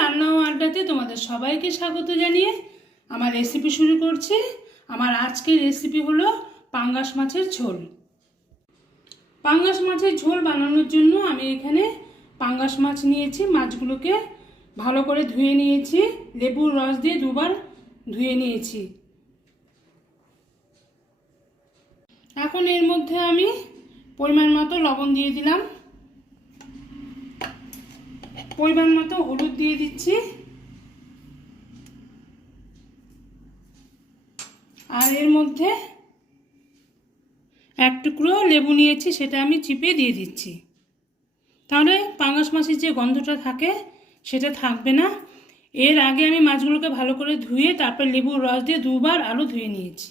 রান্না ও আড্ডাতে তোমাদের সবাইকে স্বাগত জানিয়ে আমার রেসিপি শুরু করছি। আমার আজকের রেসিপি হলো পাঙ্গাস মাছের ঝোল। পাঙ্গাস মাছের ঝোল বানানোর জন্য আমি এখানে পাঙ্গাস মাছ নিয়েছি। মাছগুলোকে ভালো করে ধুয়ে নিয়েছি, লেবুর রস দিয়ে দুবার ধুয়ে নিয়েছি। এখন এর মধ্যে আমি পরিমাণ মতো লবণ দিয়ে দিলাম, পরিমাণ মতো হলুদ দিয়ে দিচ্ছি, আর এর মধ্যে এক টুকরো লেবু নিয়েছি, সেটা আমি চিপে দিয়ে দিচ্ছি। তাহলে পাঙ্গাস মাছের যে গন্ধটা থাকে সেটা থাকবে না। এর আগে আমি মাছগুলোকে ভালো করে ধুয়ে তারপর লেবুর রস দিয়ে দুবার আরও ধুয়ে নিয়েছি।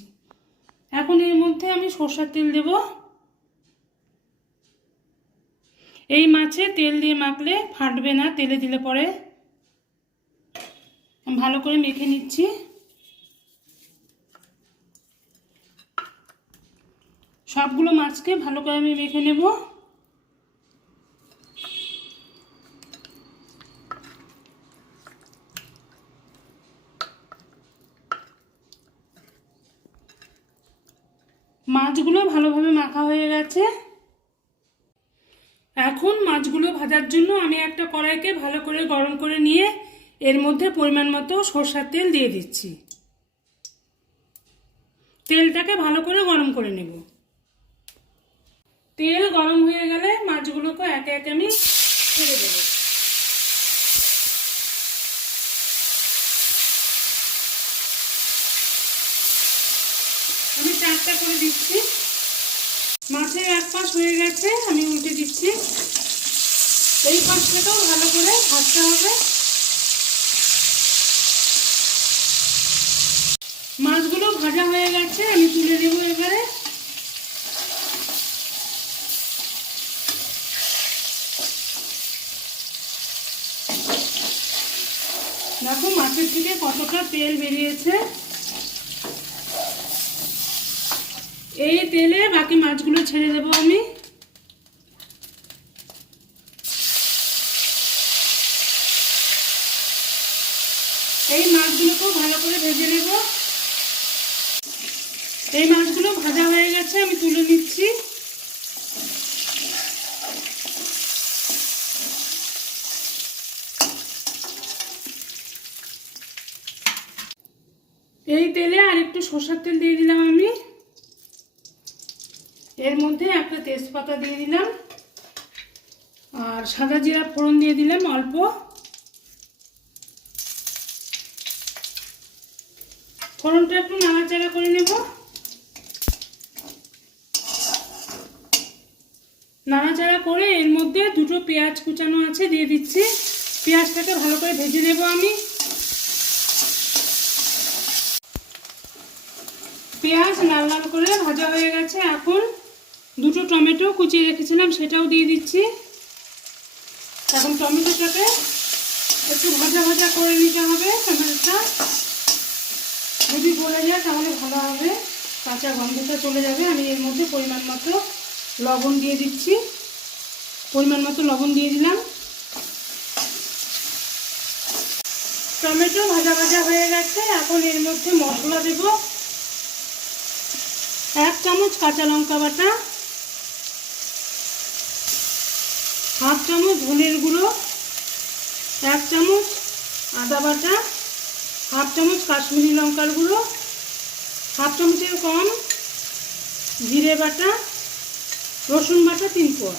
এখন এর মধ্যে আমি সরষের তেল দেব। এই মাছে তেল দিয়ে মাখলে ফাটবে না, তেলে দিলে পরে। ভালো করে মেখে নিচ্ছি। সবগুলো মাছকে ভালো করে আমি মেখে নেব। মাছগুলো ভালোভাবে মাখা হয়ে গেছে। এখন মাছগুলো ভাজার জন্য আমি একটা কড়াইকে ভালো করে গরম করে নিয়ে এর মধ্যে পরিমাণ মতো সরষের তেল দিয়ে দিচ্ছি। তেলটাকে ভালো করে গরম করে নেব। তেল গরম হয়ে গেলে মাছগুলোকে একে একে আমি ছেড়ে দেব। আমি চারটা করে দিচ্ছি। মাছের এক পাশ হয়ে গেছে, আমি উল্টে দিচ্ছি। এই পাশটাকেও ভালো করে ভাজতে হবে। মাছগুলো ভাজা হয়ে গেছে, আমি তুলে দেবো এবারে। দেখো মাছের থেকে কতটা তেল বেরিয়েছে। এই তেলে বাকি মাছগুলো ছেড়ে দেবো আমি। এই মাছগুলোকেও ভালো করে ভেজে নেব। এই মাছগুলো ভাজা হয়ে গেছে, আমি তুলে নিচ্ছি। এই তেলে আর একটু সরষের তেল দিয়ে দিলাম আমি। এর মধ্যে একটা তেজপাতা দিয়ে দিলাম, আর সাদা জিরা ফোড়ন দিয়ে দিলাম অল্প। ফোড়নটা একটু নাড়াচাড়া করে নেব। নাড়াচাড়া করে এর মধ্যে দুটো পেঁয়াজ কুচানো আছে দিয়ে দিচ্ছি। পেঁয়াজটাকে ভালো করে ভেজে নেব আমি। পেঁয়াজ লাল লাল করে ভাজা হয়ে গেছে। এখন দুটো টমেটো কুচিয়ে রেখেছিলাম, সেটাও দিয়ে দিচ্ছি। এখন টমেটোটাকে একটু ভাজা ভাজা করে নিতে হবে। টমেটোটা যদি গলে যায় তাহলে ভালো হবে, কাঁচা গন্ধটা চলে যাবে। আমি এর মধ্যে পরিমাণ মতো লবণ দিয়ে দিচ্ছি। পরিমাণ মতো লবণ দিয়ে দিলাম। টমেটো ভাজা ভাজা হয়ে গেছে। এখন এর মধ্যে মশলা দেব। 1 চামচ কাঁচা লঙ্কা বাটা, 1/2 চামচ ধনের গুঁড়ো, 1 চামচ আদা বাটা, 1/2 চামচ কাশ্মীরি লঙ্কার গুঁড়ো, 1/2 চামচের কম জিরে বাটা, রসুন বাটা 3 কোয়া।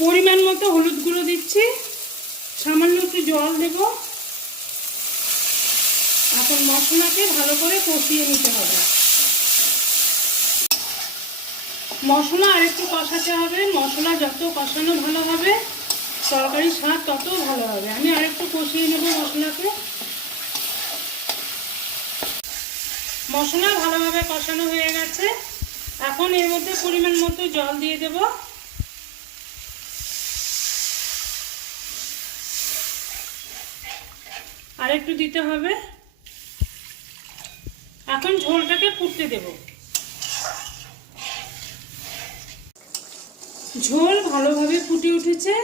পরিমাণ মতো হলুদ গুঁড়ো দিচ্ছি, সামান্য একটু জল দেব। এখন মশলাকে ভালো করে কষিয়ে নিতে হবে। মশলা আর একটু কষাতে হবে। মশলা যত কষানো ভালো হবে তরকারির স্বাদ তত ভালো হবে। আমি আর একটু কষিয়ে নেব মশলাকে। মশলা ভালোভাবে কষানো হয়ে গেছে। এখন এর মধ্যে পরিমাণ মতো জল দিয়ে দেব। আর একটু দিতে হবে। এখন ঝোলটাকে ফুটতে দেব। ঝোল ভালোভাবে ফুটে উঠেছে।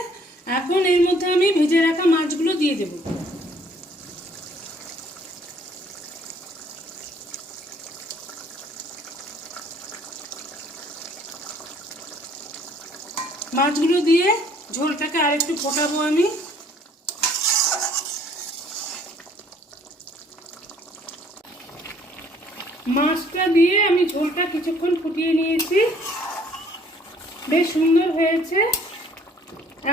এখন এর মধ্যে আমি ভেজে রাখা মাছগুলো দিয়ে দেব। মাছগুলো দিয়ে ঝোলটাকে আরেকটু ফোটাবো আমি। মাছটা দিয়ে আমি ঝোলটা কিছুক্ষণ ফুটিয়ে নিয়েছি, বেশ সুন্দর হয়েছে।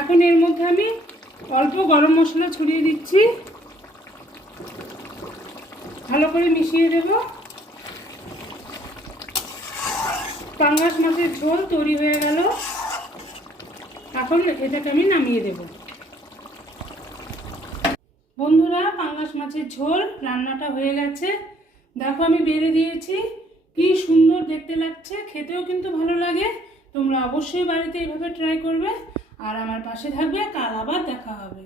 এখন এর মধ্যে আমি অল্প গরম মশলা ছড়িয়ে দিচ্ছি, ভালো করে মিশিয়ে দেব। পাঙ্গাস মাছের ঝোল তৈরি হয়ে গেল। এখন এটাকে আমি নামিয়ে দেব। বন্ধুরা, পাঙ্গাস মাছের ঝোল রান্নাটা হয়ে গেছে। দেখো আমি বেড়ে দিয়েছি, কি সুন্দর দেখতে লাগছে, খেতেও কিন্তু ভালো লাগে। তোমরা অবশ্যই বাড়িতে এভাবে ট্রাই করবে আর আমার পাশে থাকবে। কাল আবার দেখা হবে।